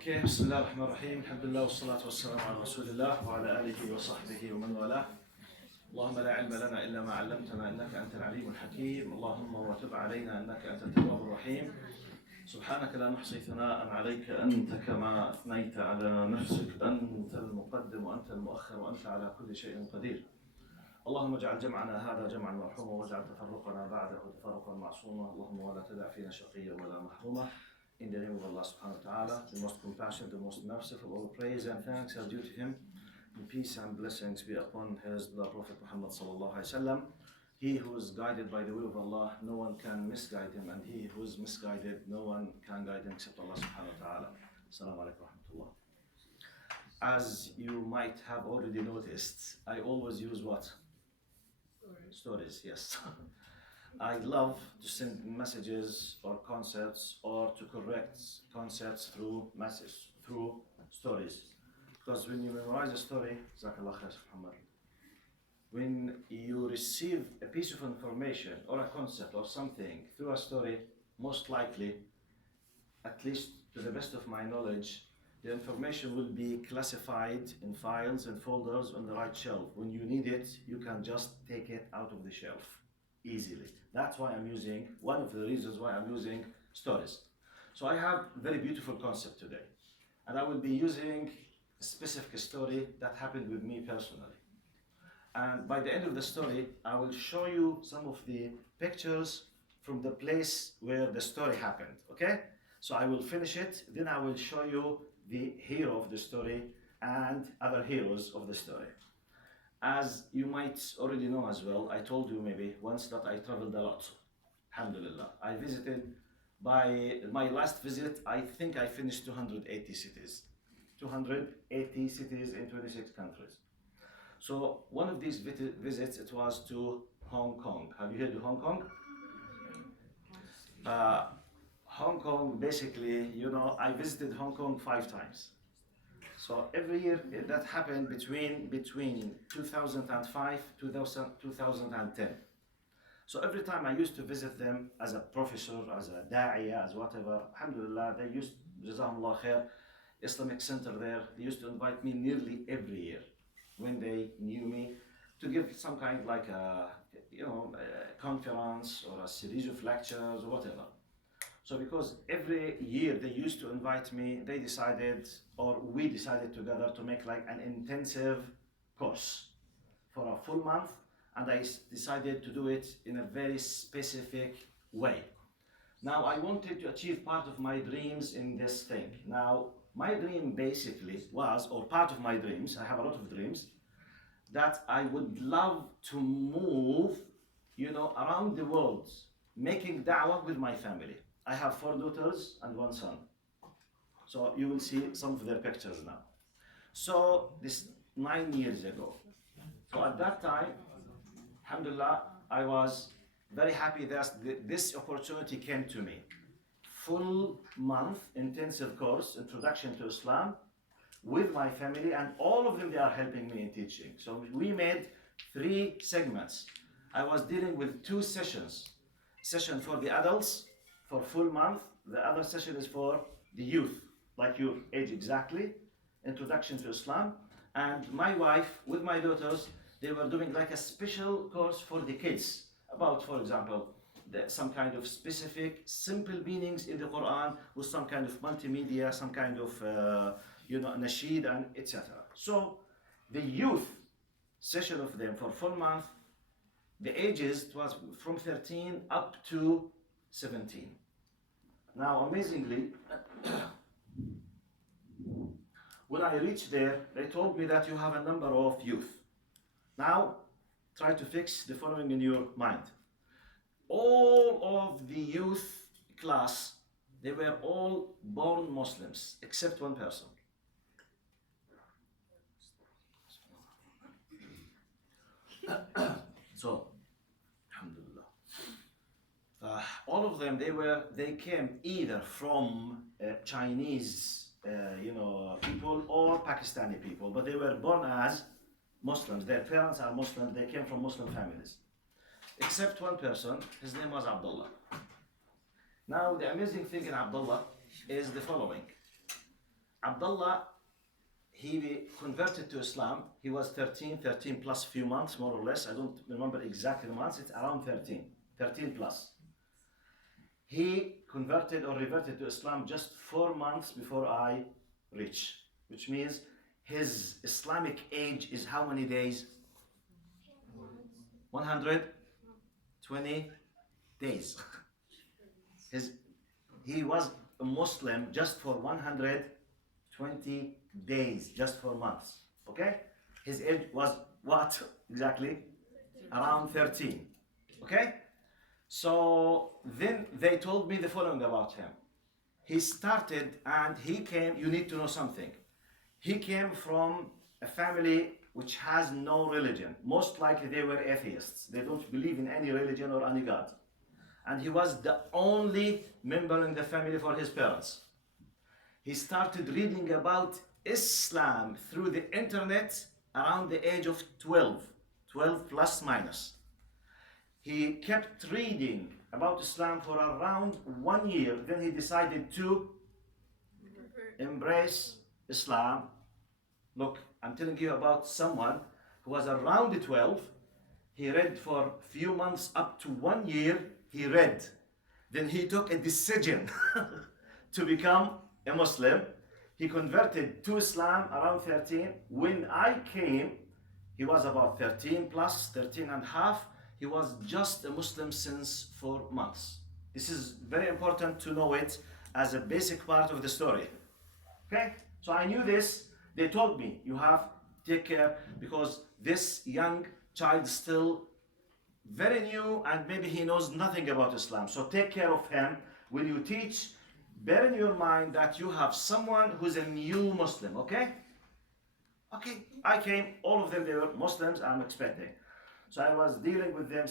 اوكي بسم الله الرحمن الرحيم الحمد لله والصلاة والسلام على رسول الله وعلى آله وصحبه ومن والاه. اللهم لا علم لنا إلا ما علمتنا إنك أنت العليم الحكيم. اللهم وتب علينا إنك أنت التواب الرحيم. سبحانك لا نحصي ثناء عليك أنت كما أثنيت على نفسك. أنت المقدم وأنت المؤخر وأنت على كل شيء قدير. اللهم اجعل جمعنا هذا جمعا مرحوما واجعل تفرقنا بعده تفرقا معصوما. اللهم ولا تدع فينا شقيا ولا محروما. In the name of Allah subhanahu wa ta'ala, the most compassionate, the most merciful, all praise and thanks are due to Him. And peace and blessings be upon His beloved Prophet Muhammad sallallahu alayhi wa sallam. He who is guided by the will of Allah, no one can misguide him, and he who is misguided, no one can guide him except Allah subhanahu wa ta'ala. Assalamu alaikum wa rahmatullah. As you might have already noticed, I always use what? Stories, yes. I love to send messages or concepts or to correct concepts through stories. Because when you memorize a story, when you receive a piece of information or a concept or something through a story, most likely, at least to the best of my knowledge, the information will be classified in files and folders on the right shelf. When you need it, you can just take it out of the shelf easily. That's why I'm using, one of the reasons why I'm using stories. So I have a very beautiful concept today. And I will be using a specific story that happened with me personally. And by the end of the story, I will show you some of the pictures from the place where the story happened, okay? So I will finish it, then I will show you the hero of the story and other heroes of the story. As you might already know as well, I told you maybe once that I traveled a lot, alhamdulillah. I visited, by my last visit, I think I finished 280 cities. 280 cities in 26 countries. So one of these visits, it was to Hong Kong. Have you heard of Hong Kong? Hong Kong, basically, you know, I visited Hong Kong 5 times. So every year that happened between 2005 to 2010. So every time I used to visit them as a professor, as a da'iya, as whatever, alhamdulillah, they used, Jazakumullah khair, Islamic Center there, they used to invite me nearly every year when they knew me to give some kind like a, you know, a conference or a series of lectures or whatever. So because every year they used to invite me, they decided, or we decided together to make like an intensive course for a full month, and I decided to do it in a very specific way. Now I wanted to achieve part of my dreams in this thing. Now my dream basically was, or part of my dreams, I have a lot of dreams, that I would love to move, you know, around the world, making da'wah with my family. I have 4 daughters and 1 son. So you will see some of their pictures now. So this 9 years ago. So at that time, alhamdulillah, I was very happy that this opportunity came to me. Full month intensive course, Introduction to Islam, with my family, and all of them, they are helping me in teaching. So we made 3 segments. I was dealing with 2 sessions. Session for the adults, for full month. The other session is for the youth, like your age exactly, Introduction to Islam. And my wife, with my daughters, they were doing like a special course for the kids about, for example, some kind of specific, simple meanings in the Quran with some kind of multimedia, some kind of, you know, nasheed and etc. So the youth session of them for full month, the ages, it was from 13 up to 17. Now, amazingly, when I reached there, they told me that you have a number of youth. Now, try to fix the following in your mind. All of the youth class, they were all born Muslims, except 1 person. So, all of them, they came either from Chinese, you know, people or Pakistani people, but they were born as Muslims. Their parents are Muslims. They came from Muslim families, except 1 person. His name was Abdullah. Now, the amazing thing in Abdullah is the following: Abdullah, he converted to Islam. He was 13 plus few months, more or less. I don't remember exactly the months. It's around 13 plus. He converted or reverted to Islam just 4 months before I reach, which means his Islamic age is how many days? 120 days. He was a Muslim just for 120 days, just 4 months. Okay? His age was what exactly? Around 13. Okay? So then they told me the following about him. He started and he came, you need to know something. He came from a family which has no religion. Most likely they were atheists. They don't believe in any religion or any God. And he was the only member in the family for his parents. He started reading about Islam through the internet around the age of 12 plus minus. He kept reading about Islam for around 1 year. Then he decided to embrace Islam. Look, I'm telling you about someone who was around 12. He read for a few months up to 1 year. He read. Then he took a decision to become a Muslim. He converted to Islam around 13. When I came, he was about 13 plus, 13 and a half. He was just a Muslim since 4 months. This is very important to know it as a basic part of the story. Okay? So I knew this. They told me, you have to take care because this young child is still very new and maybe he knows nothing about Islam. So take care of him. When you teach, bear in your mind that you have someone who's a new Muslim, okay? Okay, I came, all of them, they were Muslims, I'm expecting. So I was dealing with them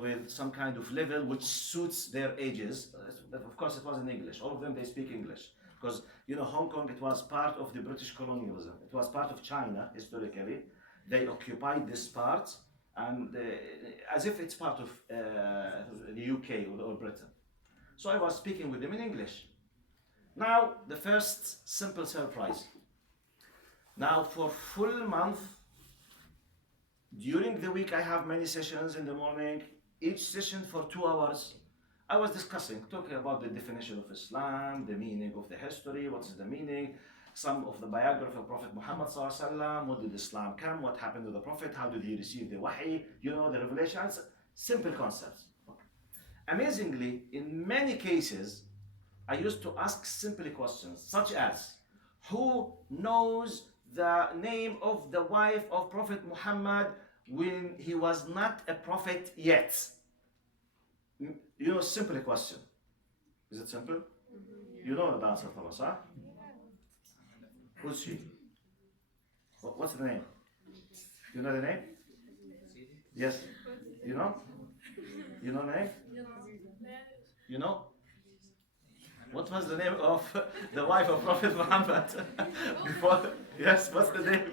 with some kind of level which suits their ages. Of course, it was in English. All of them, they speak English. Because, you know, Hong Kong, it was part of the British colonialism. It was part of China, historically. They occupied this part, and as if it's part of the UK or Britain. So I was speaking with them in English. Now, the first simple surprise. Now, for full month, during the week, I have many sessions in the morning, each session for 2 hours. I was talking about the definition of Islam, the meaning of the history, what is the meaning, some of the biography of Prophet Muhammad sallallahu alaihi wasallam, what did Islam come, what happened to the Prophet, how did he receive the wahi, you know, the revelations, simple concepts. Amazingly, in many cases, I used to ask simple questions, such as, who knows the name of the wife of Prophet Muhammad when he was not a prophet yet? You know, simple question. Is it simple? You know the answer, Thomas, huh? Who's she? What's the name? You know the name? Yes. You know? You know the name? You know? What was the name of the wife of Prophet Muhammad? Before, yes, what's the name?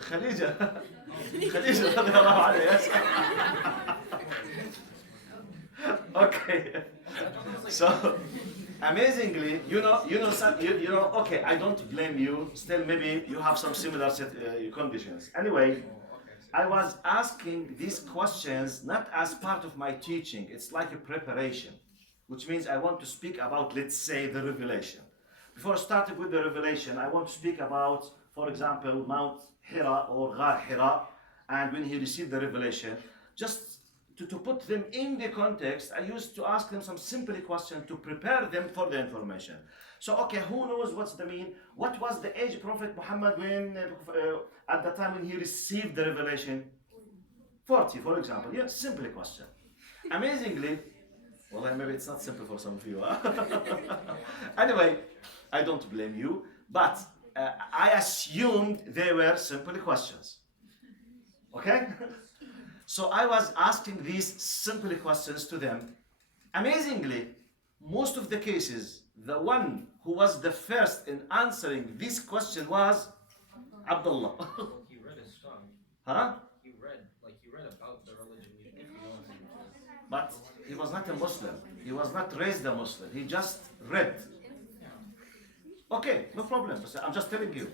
Khadija. Khadija, radiallahu anha, yes. Okay. So, amazingly, you know, okay, I don't blame you. Still, maybe you have some similar conditions. Anyway, I was asking these questions not as part of my teaching. It's like a preparation, which means I want to speak about, let's say, the revelation. Before starting with the revelation, I want to speak about, for example, Mount Hira or Ghar Hira, and when he received the revelation, just to put them in the context, I used to ask them some simple questions to prepare them for the information. So, okay, who knows what's the mean? What was the age of Prophet Muhammad when, at the time when he received the revelation? 40, for example. Yeah, simple question. Amazingly, well, maybe it's not simple for some of you. Anyway, I don't blame you, but I assumed they were simple questions. Okay? So I was asking these simple questions to them. Amazingly, most of the cases, the one who was the first in answering this question was Abdullah. He read his stuff. Huh? He read about the religion. But he was not a Muslim. He was not raised a Muslim. He just read. Okay, no problem. I'm just telling you.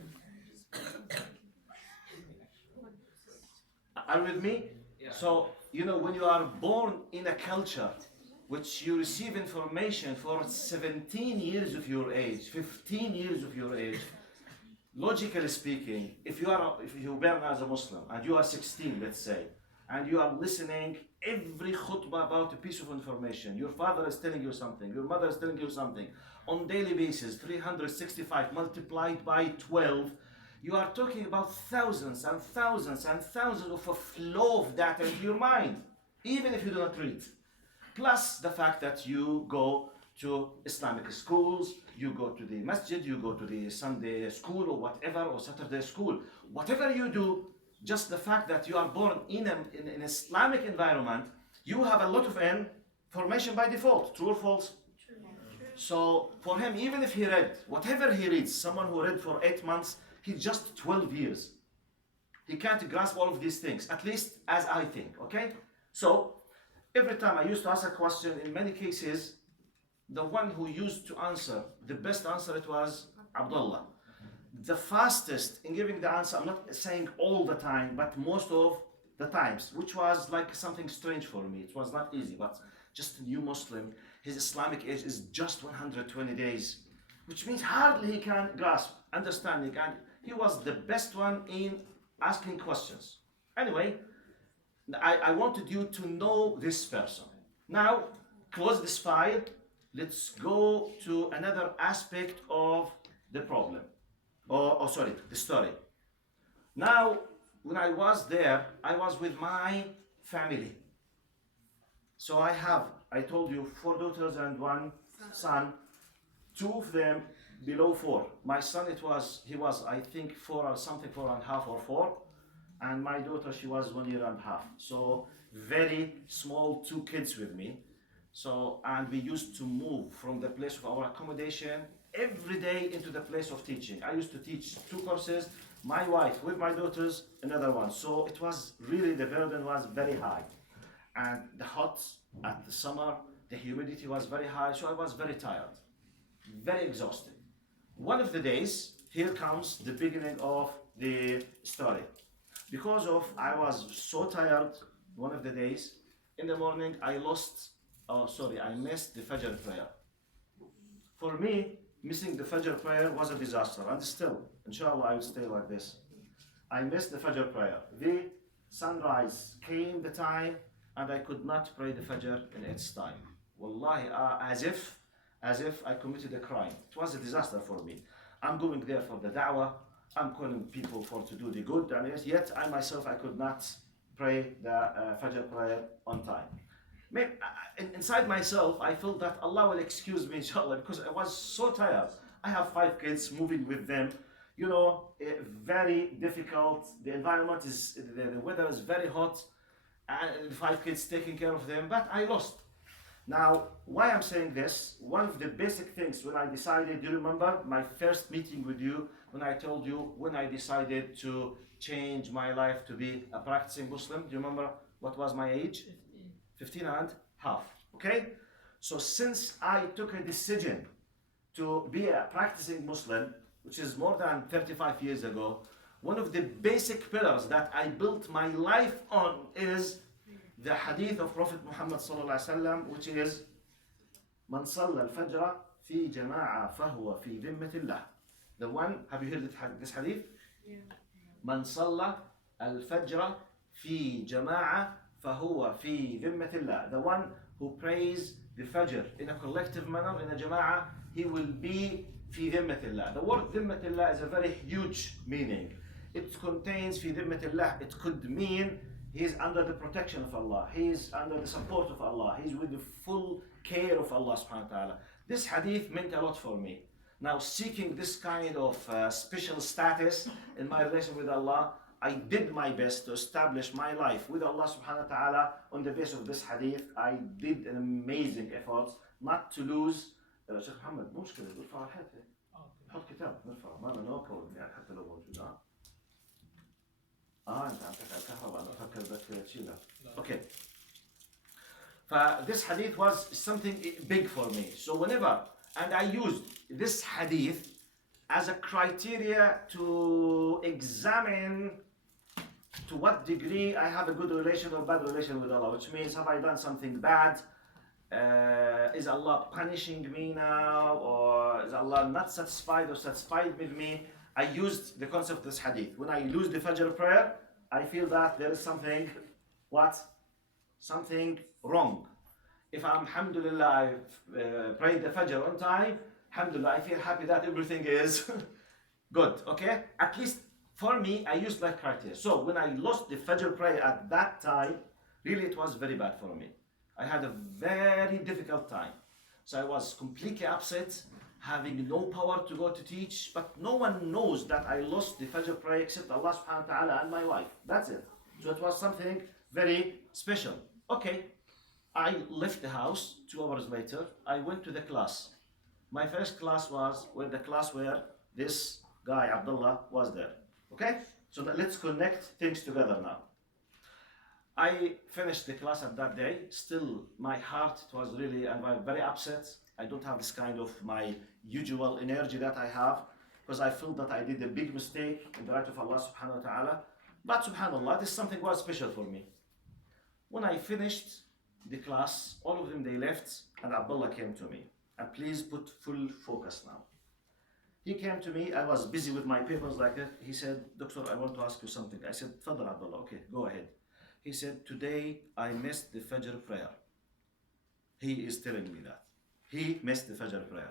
Are you with me? Yeah. So, you know, when you are born in a culture which you receive information for 17 years of your age, 15 years of your age, logically speaking, if you born as a Muslim and you are 16, let's say, and you are listening every khutbah about a piece of information, your father is telling you something, your mother is telling you something, on daily basis, 365 multiplied by 12, you are talking about thousands and thousands and thousands of a flow of data into your mind, even if you do not read. Plus the fact that you go to Islamic schools, you go to the Masjid, you go to the Sunday school or whatever, or Saturday school. Whatever you do, just the fact that you are born in an Islamic environment, you have a lot of information by default. True or false? True. So for him, even if he read, whatever he reads, someone who read for 8 months, he's just 12 years. He can't grasp all of these things, at least as I think, okay? So every time I used to ask a question, in many cases, the one who used to answer, the best answer it was Abdullah. The fastest in giving the answer, I'm not saying all the time, but most of the times, which was like something strange for me. It was not easy, but just a new Muslim, his Islamic age is just 120 days, which means hardly he can grasp understanding, and he was the best one in asking questions. Anyway, I wanted you to know this person. Now, close this file. Let's go to another aspect of the problem. The story. Now, when I was there, I was with my family. So I told you, 4 daughters and 1 son, 2 of them below 4. My son, he was I think 4 or something, 4.5 or 4. And my daughter, she was 1.5 years. So very small, 2 kids with me. So, and we used to move from the place of our accommodation every day into the place of teaching. I used to teach 2 courses, my wife with my daughters, another one. So it was really, the burden was very high. And the hot at the summer, the humidity was very high, so I was very tired, very exhausted. One of the days, here comes the beginning of the story. Because I was so tired, one of the days, in the morning, I missed the Fajr prayer. For me, missing the Fajr prayer was a disaster, and still, inshallah, I will stay like this. I missed the Fajr prayer. The sunrise came the time, and I could not pray the Fajr in its time. Wallahi, as if I committed a crime. It was a disaster for me. I'm going there for the da'wah, I'm calling people to do the good, and yet I myself, I could not pray the Fajr prayer on time. Inside myself, I felt that Allah will excuse me, inshallah, because I was so tired. I have 5 kids, moving with them, you know, very difficult. The environment the weather is very hot, and 5 kids taking care of them, but I lost. Now, why I'm saying this, one of the basic things when I decided, do you remember my first meeting with you, when I told you when I decided to change my life to be a practicing Muslim? Do you remember what was my age? 15 and a half, okay? So since I took a decision to be a practicing Muslim, which is more than 35 years ago, one of the basic pillars that I built my life on is the hadith of Prophet Muhammad sallallahu alaihi wasallam, which is "Man salla al-fajr fi jama'a fahuwa fi dhimmatillah." The one, have you heard this hadith? Yeah. "Man salla al-fajr fi jama'a fahuwa fi dhimmatillah." The one who prays the Fajr in a collective manner, in a jama'ah, he will be fi dhimmatillah. The word dhimmatillah is a very huge meaning. It contains fi dhimmatillah. It could mean he is under the protection of Allah. He is under the support of Allah. He is with the full care of Allah subhanahu wa ta'ala. This hadith meant a lot for me. Now, seeking this kind of special status in my relation with Allah, I did my best to establish my life with Allah subhanahu wa ta'ala on the basis of this hadith. I did an amazing effort not to lose. شيخ محمد مو مشكلة نرفع الحيط نحط كتاب نرفعه ما أنا نوكل يعني حتى لو موجود أنت عم تحكي على الكهرباء أنا أفكر بدك تشيلها. Okay. This hadith was something big for me. So whenever, and I used this hadith as a criteria to examine to what degree I have a good relation or bad relation with Allah, which means have I done something bad? Is Allah punishing me now, or is Allah not satisfied or satisfied with me? I used the concept of this hadith. When I lose the Fajr prayer, I feel that there is something, what? Something wrong. If I'm, alhamdulillah, I've prayed the Fajr on time, alhamdulillah, I feel happy that everything is good, okay? At least for me, I used that criteria. So when I lost the Fajr prayer at that time, really it was very bad for me. I had a very difficult time. So I was completely upset, having no power to go to teach, but no one knows that I lost the Fajr prayer except Allah subhanahu wa ta'ala and my wife. That's it. So it was something very special. Okay, I left the house 2 hours later. I went to the class. My first class was the class where this guy, Abdullah, was there. Okay? So let's connect things together now. I finished the class at that day. Still, my heart was really, and I'm very upset. I don't have this kind of my usual energy that I have, because I feel that I did a big mistake in the right of Allah subhanahu wa ta'ala. But subhanallah, this something was special for me. When I finished the class, all of them, they left, and Abdullah came to me. And please put full focus now. He came to me, I was busy with my papers like that. He said, Doctor, I want to ask you something. I said, Fadl Abdullah, okay, go ahead. He said, today I missed the Fajr prayer. He is telling me that. He missed the Fajr prayer.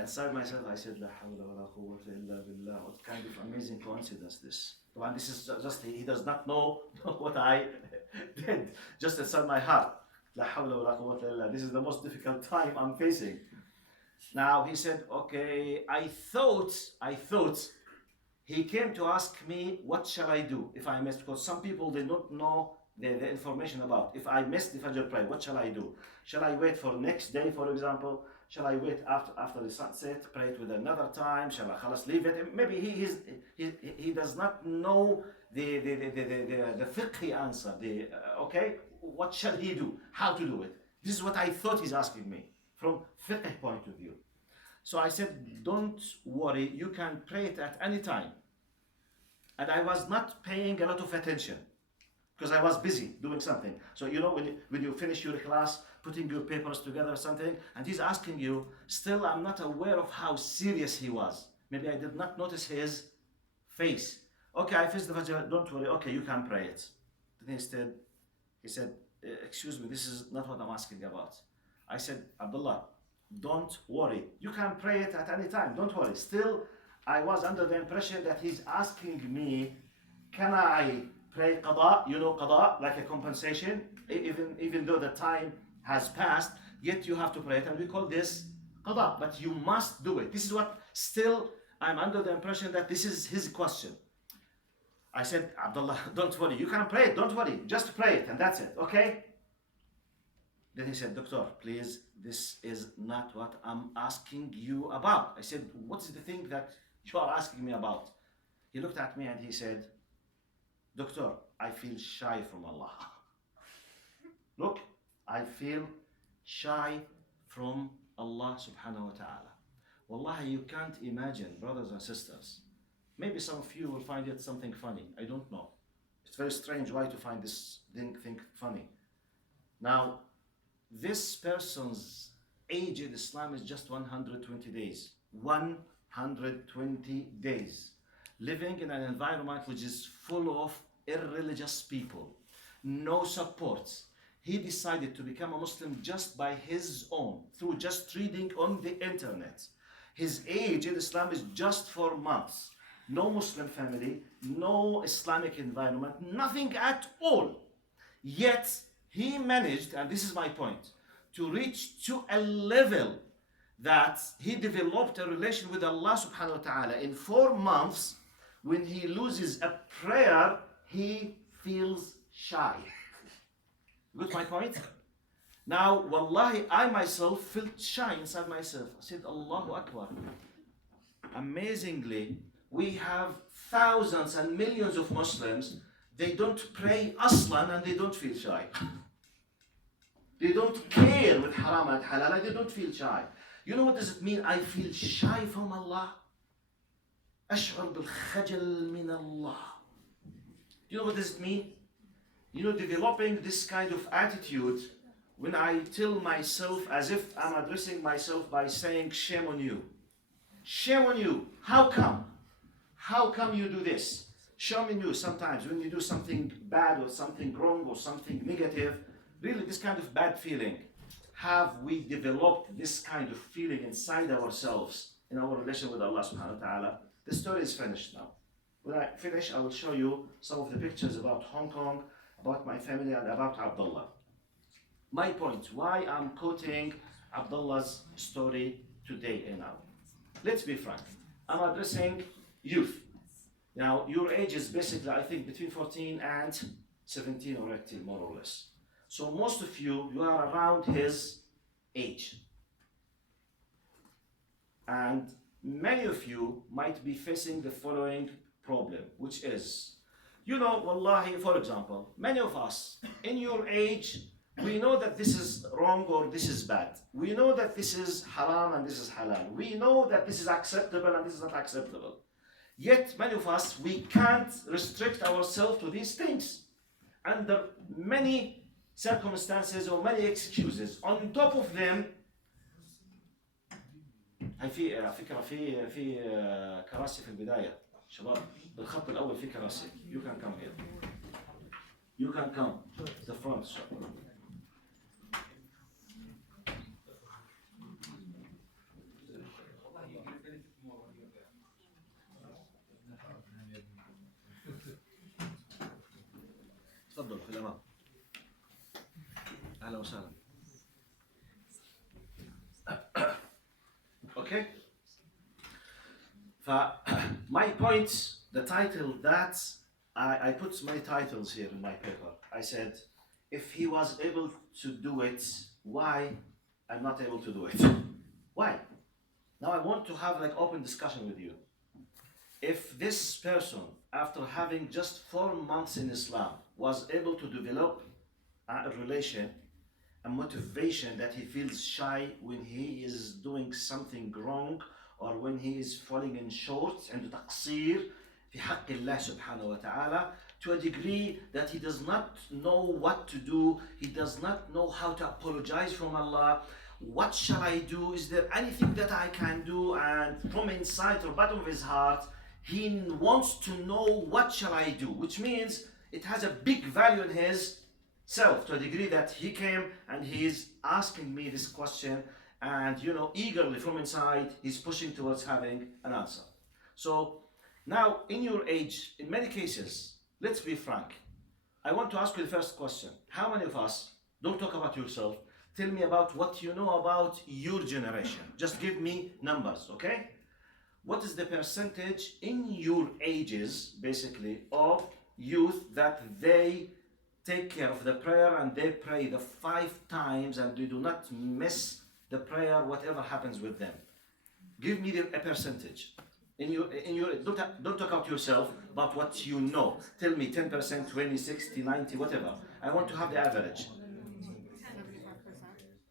Inside myself, I said, La hawla wa la quwwata illa billah. What kind of amazing coincidence this. And this is just, he does not know what I did. Just inside my heart. La hawla wa la quwwata illa. This is the most difficult time I'm facing. Now he said, okay, I thought he came to ask me, what shall I do if I missed? Because some people, they don't know the information about. If I missed the Fajr prayer, what shall I do? Shall I wait for next day, for example? Shall I wait after the sunset, pray it with another time? Shall I khalas leave it? Maybe he does not know the fiqhi answer. Okay, what shall he do? How to do it? This is what I thought he's asking me from fiqh point of view. So I said, don't worry, you can pray it at any time. And I was not paying a lot of attention because I was busy doing something. So you know, when you finish your class, putting your papers together or something, and he's asking you, still I'm not aware of how serious he was. Maybe I did not notice his face. Okay, I finished the Fajr, don't worry, okay, you can pray it. Then instead, he said, excuse me, this is not what I'm asking about. I said, Abdullah, don't worry. You can pray it at any time. Don't worry. Still, I was under the impression that he's asking me, can I pray qada? You know qada, like a compensation, even though the time has passed, yet you have to pray it. And we call this qada. But you must do it. This is what still I'm under the impression that this is his question. I said, Abdullah, don't worry. You can pray it. Don't worry. Just pray it and that's it. Okay? Then he said, Doctor, please, this is not what I'm asking you about. I said, what's the thing that you are asking me about? He looked at me and he said, Doctor, I feel shy from Allah. Look, I feel shy from Allah subhanahu wa ta'ala. Wallahi, you can't imagine, brothers and sisters. Maybe some of you will find it something funny. I don't know. It's very strange why to find this thing funny. Now, this person's age in Islam is just 120 days. 120 days. Living in an environment which is full of irreligious people. No support. He decided to become a Muslim just by his own, through just reading on the internet. His age in Islam is just 4 months. No Muslim family, no Islamic environment, nothing at all. Yet, he managed, and this is my point, to reach to a level that he developed a relation with Allah subhanahu wa ta'ala. In 4 months, when he loses a prayer, he feels shy. Got my point? Now, wallahi, I myself felt shy inside myself. I said, Allahu Akbar. Amazingly, we have thousands and millions of Muslims. They don't pray aslan and they don't feel shy. They don't care with haram and halal, they don't feel shy. You know what does it mean? I feel shy from Allah. أشعر بالخجل من الله. You know what does it mean? You know, developing this kind of attitude when I tell myself as if I'm addressing myself by saying, shame on you. Shame on you. How come? How come you do this? Shame on you. Sometimes when you do something bad or something wrong or something negative, really this kind of bad feeling. Have we developed this kind of feeling inside ourselves in our relation with Allah subhanahu wa ta'ala? The story is finished now. When I finish, I will show you some of the pictures about Hong Kong, about my family, and about Abdullah. My point, why I'm quoting Abdullah's story today and now. Let's be frank. I'm addressing youth. Now, your age is basically, I think, between 14 and 17 or 18, more or less. So most of you are around his age. And many of you might be facing the following problem, which is, you know, wallahi, for example, many of us in your age, we know that this is wrong or this is bad. We know that this is haram and this is halal. We know that this is acceptable and this is not acceptable. Yet many of us, we can't restrict ourselves to these things under many circumstances or many excuses. On top of them, في فكرة في كراسي في البداية شباب بالخط الأول في كراسي. You can come here. You can come the front. تفضل في الأمام. أهلا وسهلا. Okay? My point, the title that I put many titles here in my paper. I said, if he was able to do it, why I'm not able to do it? Why? Now I want to have like open discussion with you. If this person, after having just 4 months in Islam, was able to develop a relation, a motivation that he feels shy when he is doing something wrong or when he is falling in short and تقصير في حق الله سبحانه وتعالى, to a degree that he does not know what to do, he does not know how to apologize from Allah. What shall I do? Is there anything that I can do? And from inside or bottom of his heart, he wants to know what shall I do, which means it has a big value in his self, to a degree that he came and he is asking me this question, and you know, eagerly from inside he's pushing towards having an answer. So now in your age, in many cases, let's be frank, I want to ask you the first question. How many of us, don't talk about yourself, tell me about what you know about your generation. Just give me numbers, okay? What is the percentage in your ages, basically, of youth that they take care of the prayer and they pray the 5 times and they do not miss the prayer, whatever happens with them? Give me a percentage. Don't talk about yourself, but what you know. Tell me 10%, 20, 60, 90, whatever. I want to have the average. 75%.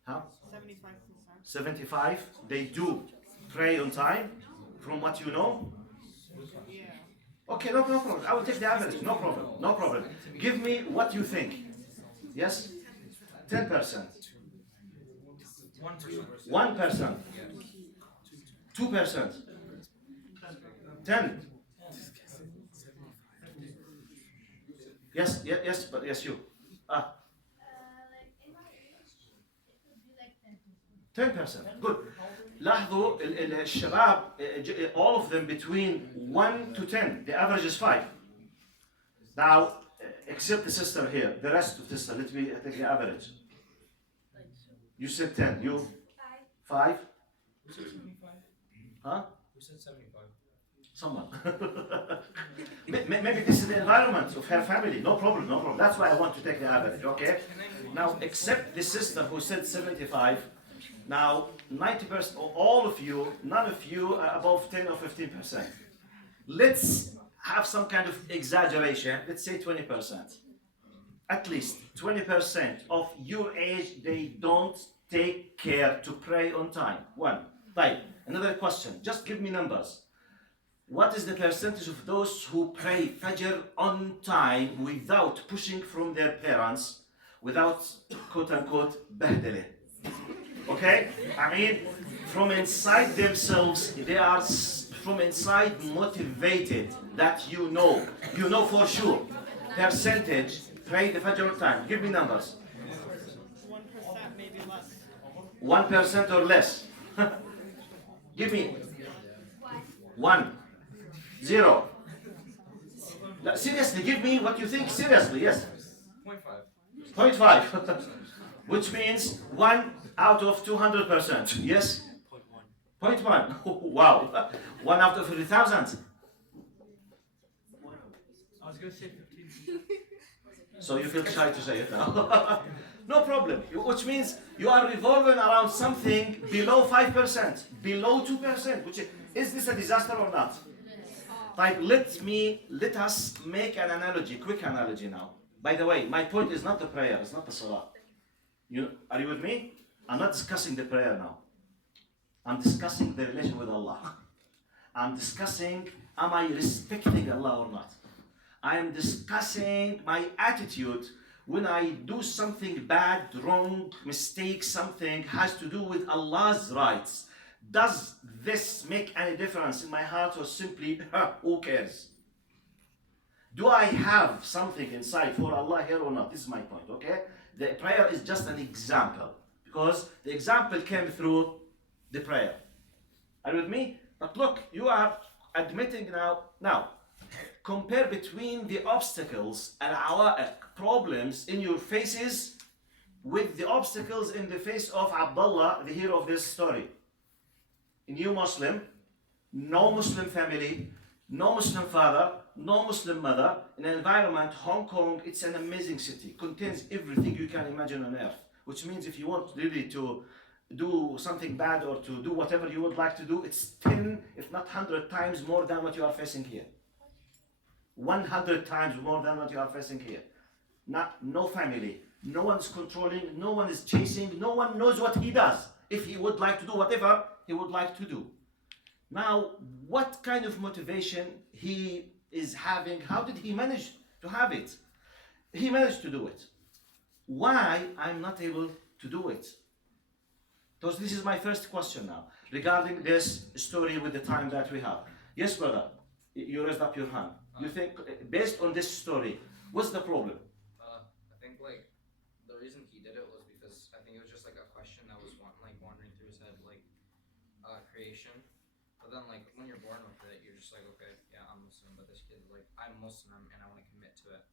Huh? 75%. 75? They do pray on time, from what you know? Yeah. Okay, no problem. I will take the average. No problem. No problem. Give me what you think. Yes? 10%. 1%. 2%. 10. Yes, but yes, you. Like in my age, it would be like 10%. 10%. Good. لاحظوا الشباب, all of them between 1 to 10. The average is 5. Now, except the sister here, the rest of the sister, let me take the average. You said 10. You? 5? Huh? Who said 75? Someone. Maybe this is the environment of her family. No problem, no problem. That's why I want to take the average, okay? Now, except the sister who said 75, now 90%, all of you, none of you are above 10 or 15%. Let's have some kind of exaggeration. Let's say 20%. At least 20% of your age, they don't take care to pray on time. One. Right. Another question. Just give me numbers. What is the percentage of those who pray Fajr on time without pushing from their parents, without quote unquote bahdele? Okay? I mean, from inside themselves, they are from inside motivated that you know for sure. Percentage, pray the Fajr on time. Give me numbers. 1%, maybe less. 1% or less. Give me 1, 0. No, seriously, give me what you think. Seriously, yes. 0.5. 0.5. Which means 1 out of 200%. Yes? 0.1. Wow. 1 out of 3,000. I was going to say 15. So you feel shy to say it now. No problem. Which means you are revolving around something below 5%, below 2%. Which is this a disaster or not? Like, let us make an analogy, quick analogy now. By the way, my point is not the prayer, it's not the salah. Are you with me? I'm not discussing the prayer now. I'm discussing the relation with Allah. I'm discussing, am I respecting Allah or not? I am discussing my attitude when I do something bad, wrong, mistake, something has to do with Allah's rights. Does this make any difference in my heart or simply, who cares? Do I have something inside for Allah here or not? This is my point, okay? The prayer is just an example because the example came through the prayer. Are you with me? But look, you are admitting now, compare between the obstacles and our problems in your faces with the obstacles in the face of Abdullah, the hero of this story. A new Muslim, no Muslim family, no Muslim father, no Muslim mother, in an environment, Hong Kong, it's an amazing city, contains everything you can imagine on earth, which means if you want really to do something bad or to do whatever you would like to do, it's 10, if not 100 times more than what you are facing here. 100 times more than what you are facing here. No family, no one is controlling, no one is chasing, no one knows what he does. If he would like to do whatever he would like to do. Now, what kind of motivation he is having, how did he manage to have it? He managed to do it. Why I'm not able to do it? Because this is my first question now, regarding this story with the time that we have. Yes, brother, you raised up your hand. You think, based on this story, what's the problem? I think like the reason he did it was because I think it was just like a question that was wandering through his head, like creation. But then like when you're born with it, you're just like, okay, yeah, I'm Muslim, but this kid is like, I'm Muslim and I want to commit to it.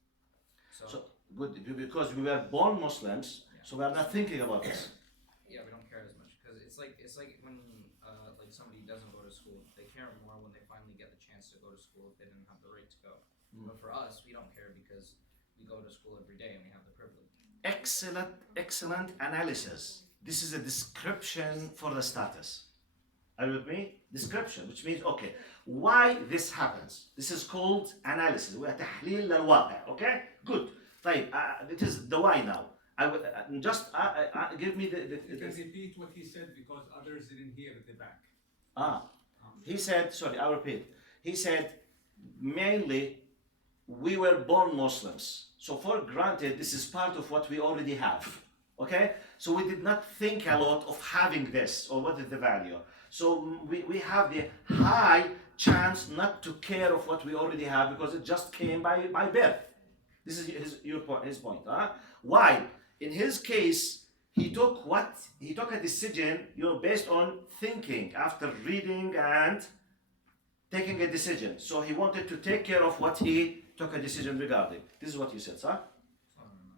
So good, because we were born Muslims, so we are not thinking about this. Yeah, we don't care as much because it's like when like somebody doesn't go to school, they care more when they finally get the chance to go to school if they didn't have the right to go. But for us, we don't care because we go to school every day and we have the privilege. Excellent analysis. This is a description for the status. Are you with me? Description, which means, okay, why this happens. This is called analysis. We are تحليل للواقع. Okay? Good. طيب, it is the why now. I will just give me the You can repeat what he said because others didn't hear at the back. He said, sorry, I'll repeat. He said, mainly, we were born Muslims. So for granted, this is part of what we already have. Okay? So we did not think a lot of having this or what is the value. So we have the high chance not to care of what we already have because it just came by birth. This is his point. Why? In his case, he took a decision, based on thinking after reading and taking a decision. So he wanted to take care of what he took a decision regarding. This is what you said, sir?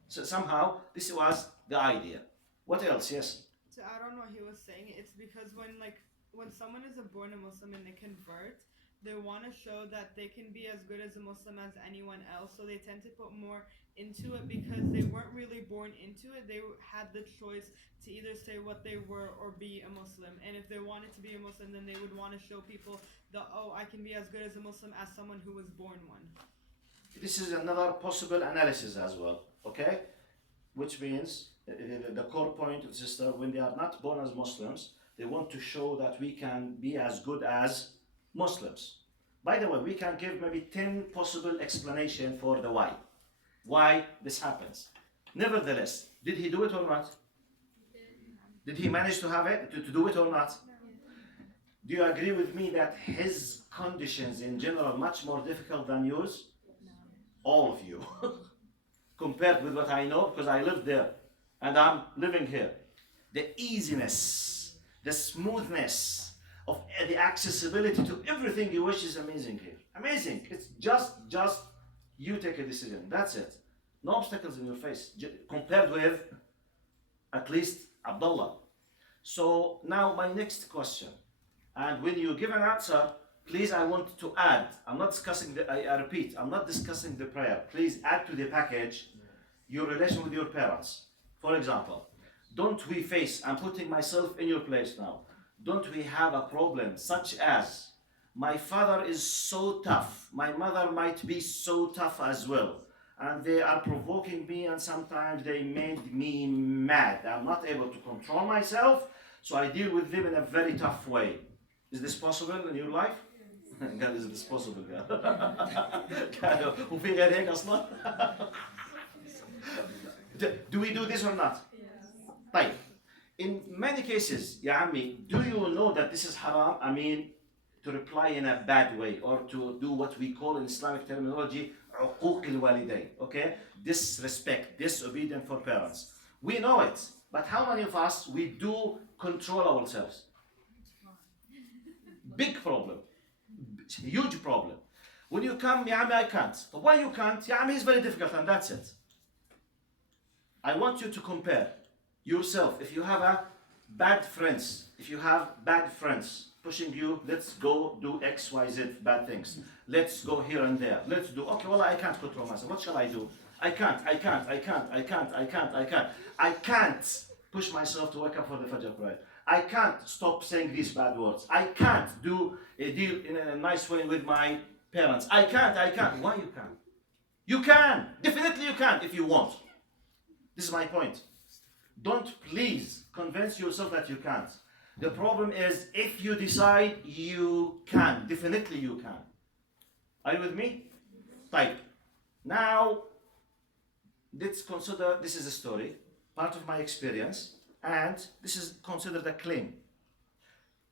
So somehow this was the idea. What else? Yes. To add on what he was saying, it's because when someone is born a Muslim and they convert, they want to show that they can be as good as a Muslim as anyone else. So they tend to put more into it because they weren't really born into it. They had the choice to either say what they were or be a Muslim. And if they wanted to be a Muslim, then they would want to show people that, oh, I can be as good as a Muslim as someone who was born one. This is another possible analysis as well. Okay? which means the core point of sister, when they are not born as Muslims, they want to show that we can be as good as Muslims. By the way, we can give maybe 10 possible explanations for the why this happens. Nevertheless, did he do it or not? Did he manage to have it, to do it or not? Do you agree with me that his conditions in general much more difficult than yours? All of you. Compared with what I know, because I lived there and I'm living here. The easiness, the smoothness of the accessibility to everything you wish is amazing here. Amazing. It's just you take a decision. That's it. No obstacles in your face compared with at least Abdullah. So now my next question, and when you give an answer, please, I want to add. I'm not discussing I repeat, I'm not discussing the prayer. Please add to the package your relation with your parents. For example, don't we face, I'm putting myself in your place now, don't we have a problem such as my father is so tough, my mother might be so tough as well, and they are provoking me and sometimes they made me mad. I'm not able to control myself, so I deal with them in a very tough way. Is this possible in your life? God, is this possible? وفي غير هيك أصلا? Do we do this or not? طيب. In many cases, يا عمي, do you know that this is haram? I mean, to reply in a bad way or to do what we call in Islamic terminology عقوق الوالدين, okay? Disrespect, disobedience for parents. We know it, but how many of us we do control ourselves? Big problem, huge problem. When you come, يا عمي, I can't. But why you can't? يا عمي, it's very difficult, and that's it. I want you to compare yourself. If you have bad friends, pushing you, let's go do X, Y, Z bad things. Let's go here and there. Let's do, okay, well, I can't control myself. What shall I do? I can't push myself to wake up for the Fajr prayer. I can't stop saying these bad words. I can't do a deal in a nice way with my parents. I can't. Why you can't? You can. Definitely you can if you want. This is my point. Don't please convince yourself that you can't. The problem is if you decide you can. Definitely you can. Are you with me? Right. Now, let's consider this is a story, part of my experience, and this is considered a claim.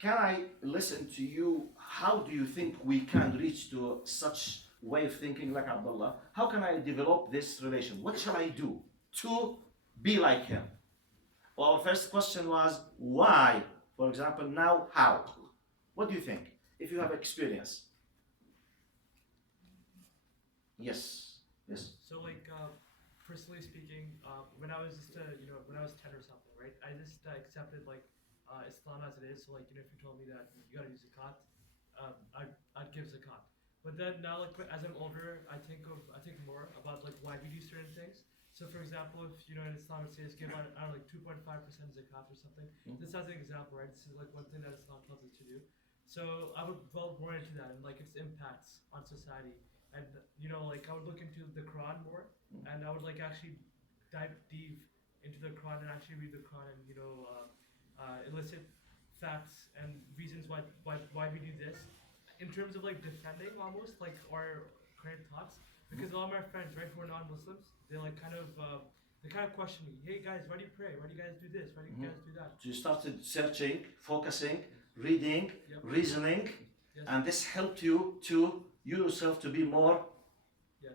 Can I listen to you? How do you think we can reach to such way of thinking like Abdullah? How can I develop this relation? What shall I do to be like him? Well, our first question was why? For example, now how? What do you think? If you have experience. Yes. So like, personally speaking, when I was just, when I was 10 or something, right? I just accepted like Islam as it is. So like, if you told me that you gotta use zakat, I'd give zakat. But then now, like as I'm older, I think more about like why we do certain things. So for example, if in Islam it says give out, I don't know, like 2.5% zakat or something. This as an example, right? This is like one thing that Islam tells us to do. So I would delve more into that and like its impacts on society. And like I would look into the Quran more, and I would like actually dive deep into the Quran and actually read the Quran and elicit facts and reasons why we do this, in terms of like defending almost like our current thoughts. Because a lot of my friends, right, who are non-Muslims, they like kind of question me. Hey guys, why do you pray? Why do you guys do this? Why do you guys do that? So you started searching, focusing, reading, reasoning, and this helped you to yourself to be more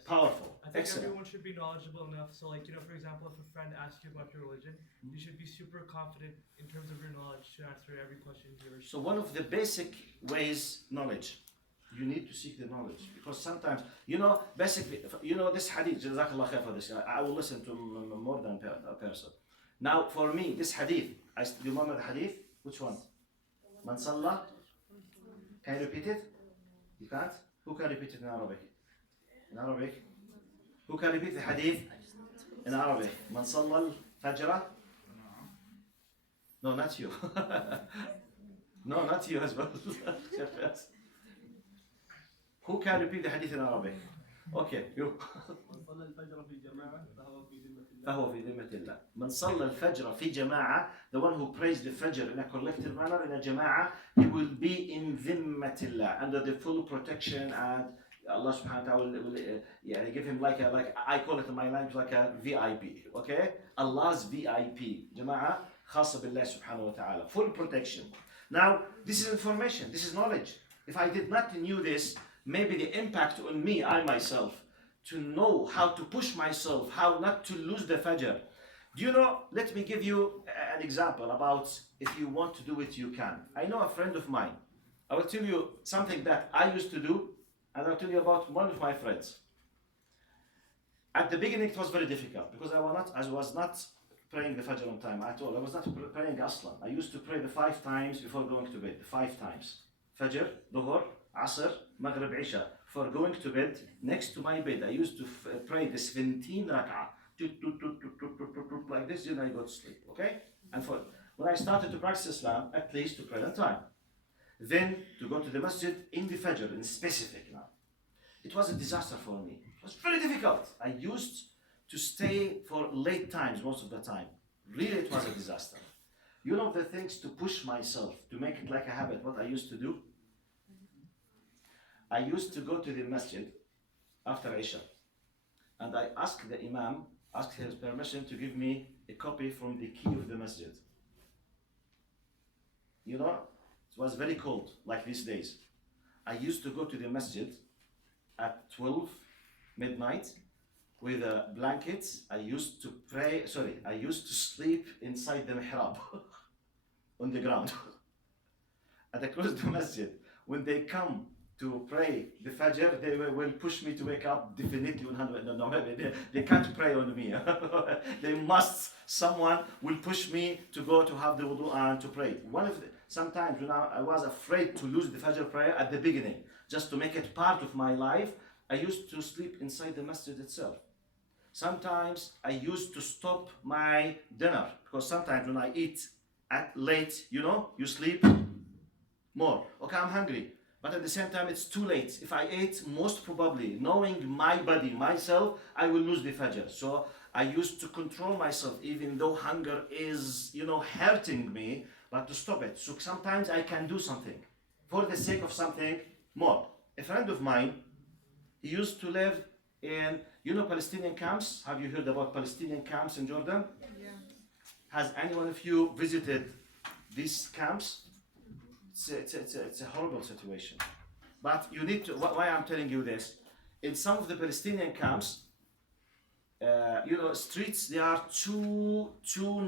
powerful. I think Excellent. everyone should be knowledgeable enough. So like, for example, if a friend asks you about your religion, you should be super confident in terms of your knowledge to answer every question he or she. So one of the basic ways, knowledge. You need to seek the knowledge, because sometimes, basically, this hadith, Jazakallah khair for this, I will listen to more than a person. Now, for me, this hadith, do you remember the hadith? Which one? Man salla? Can you repeat it? You can't? Who can repeat it in Arabic? In Arabic? Who can repeat the hadith in Arabic? Man salla al-fajr? No, not you. No, not you as well. Who can repeat the hadith in Arabic? Okay, you. صلى الفجر في جماعة فهو في ذمة الله. فهو في ذمة الله. من صلى الفجر في جماعة, the one who prays the Fajr in a collective manner in a Jama'ah, he will be in ذمة الله, under the full protection, and Allah subhanahu wa ta'ala will give him like I call it in my language like a VIP, okay? Allah's VIP, Jama'ah خاصة بالله subhanahu wa ta'ala, full protection. Now, this is information, this is knowledge. If I did not knew this, maybe the impact on me, I myself, to know how to push myself, how not to lose the Fajr. Do you know, let me give you an example about if you want to do it, you can. I know a friend of mine. I will tell you something that I used to do, and I'll tell you about one of my friends. At the beginning, it was very difficult because I was not praying the Fajr on time at all. I was not praying Aslan. I used to pray the 5 times before going to bed, 5 times. Fajr, Dhuhr, Asr, Maghrib, Isha. For going to bed, next to my bed, I used to pray the 17 rak'ah. Like this, then I go to sleep, okay? And when I started to practice Islam, at least to pray on time. Then to go to the Masjid in the Fajr, in specific now. It was a disaster for me. It was very difficult. I used to stay for late times most of the time. Really, it was a disaster. You know the things to push myself, to make it like a habit, what I used to do? I used to go to the Masjid after Isha. And I asked the Imam, asked his permission to give me a copy from the key of the Masjid. You know, it was very cold, like these days. I used to go to the Masjid at 12 midnight with a blanket. I used to sleep inside the mihrab on the ground. And across the Masjid, when they come to pray the Fajr, they will push me to wake up definitely 100. No, they can't pray on me. Someone will push me to go to have the wudu and to pray. Sometimes when I was afraid to lose the Fajr prayer at the beginning, just to make it part of my life, I used to sleep inside the Masjid itself. Sometimes I used to stop my dinner, because sometimes when I eat at late, you sleep more. Okay, I'm hungry. But at the same time, it's too late. If I ate, most probably, knowing my body, myself, I will lose the Fajr. So I used to control myself, even though hunger is, hurting me, but to stop it. So sometimes I can do something for the sake of something more. A friend of mine, he used to live in, Palestinian camps. Have you heard about Palestinian camps in Jordan? Yeah. Has anyone of you visited these camps? It's a horrible situation. But you need to, why I'm telling you this, in some of the Palestinian camps, streets, they are too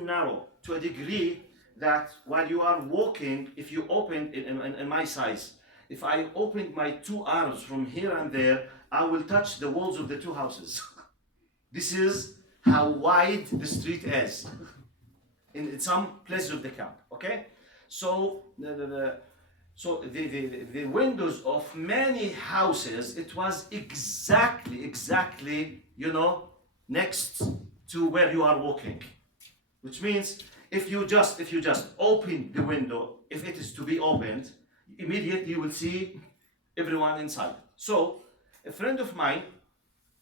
narrow to a degree that while you are walking, if you open, in my size, if I opened my 2 arms from here and there, I will touch the walls of the 2 houses. This is how wide the street is in some places of the camp, okay? So the windows of many houses, it was exactly, next to where you are walking. Which means if you just open the window, if it is to be opened, immediately you will see everyone inside. So a friend of mine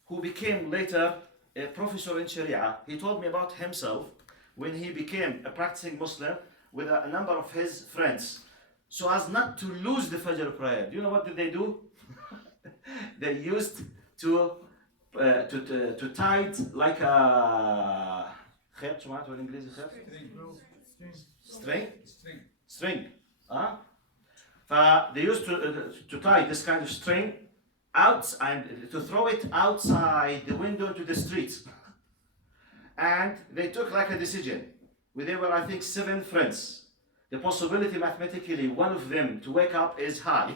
who became later a professor in Sharia, he told me about himself when he became a practicing Muslim with a number of his friends, so as not to lose the Fajr prayer. Do you know what did they do? They used to tie it like a string. They used to tie this kind of string out and to throw it outside the window to the street. And they took like a decision. There were, I think, 7 friends. The possibility mathematically one of them to wake up is high.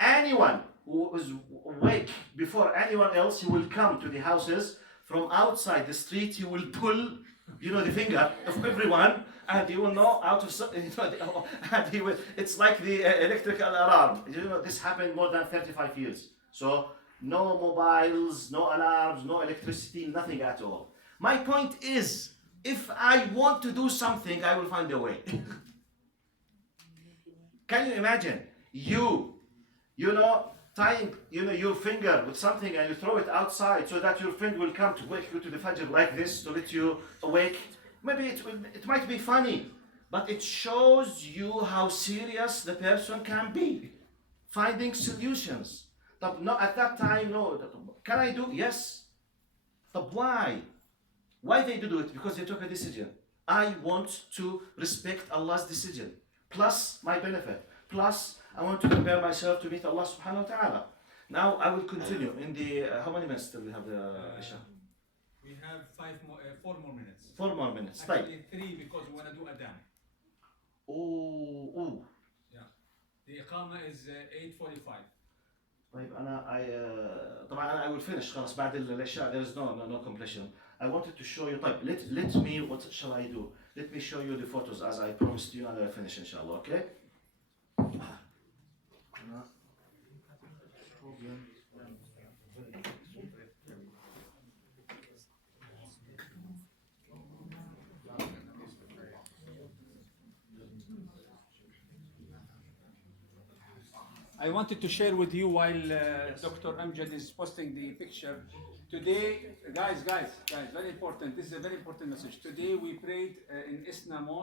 Anyone who is awake before anyone else, he will come to the houses from outside the street. He will pull, the finger of everyone, and he will know out of, and he will. It's like the electrical alarm. This happened more than 35 years. So no mobiles, no alarms, no electricity, nothing at all. My point is, if I want to do something, I will find a way. Can you imagine? tying, your finger with something and you throw it outside so that your friend will come to wake you to the Fajr like this to let you awake. Maybe it might be funny, but it shows you how serious the person can be. Finding solutions. No, at that time, no. Can I do? Yes. But why? Why they do it? Because they took a decision. I want to respect Allah's decision. Plus my benefit. Plus I want to prepare myself to meet Allah subhanahu wa ta'ala. Now I will continue in the, how many minutes do we have the Isha? We have 4 more minutes. 4 more minutes. Actually 3 because we want to do Adhan. Oh. Yeah. The Iqama is 8:45. طيب طبعا I will finish خلاص بعد العشاء. There is no completion. I wanted to show you. طيب let me, what shall I do? Let me show you the photos as I promised you and I'll finish inshallah, okay? I wanted to share with you while Dr. Amjad is posting the picture. Today, guys, very important. This is a very important message. Today we prayed in Isna Mosque.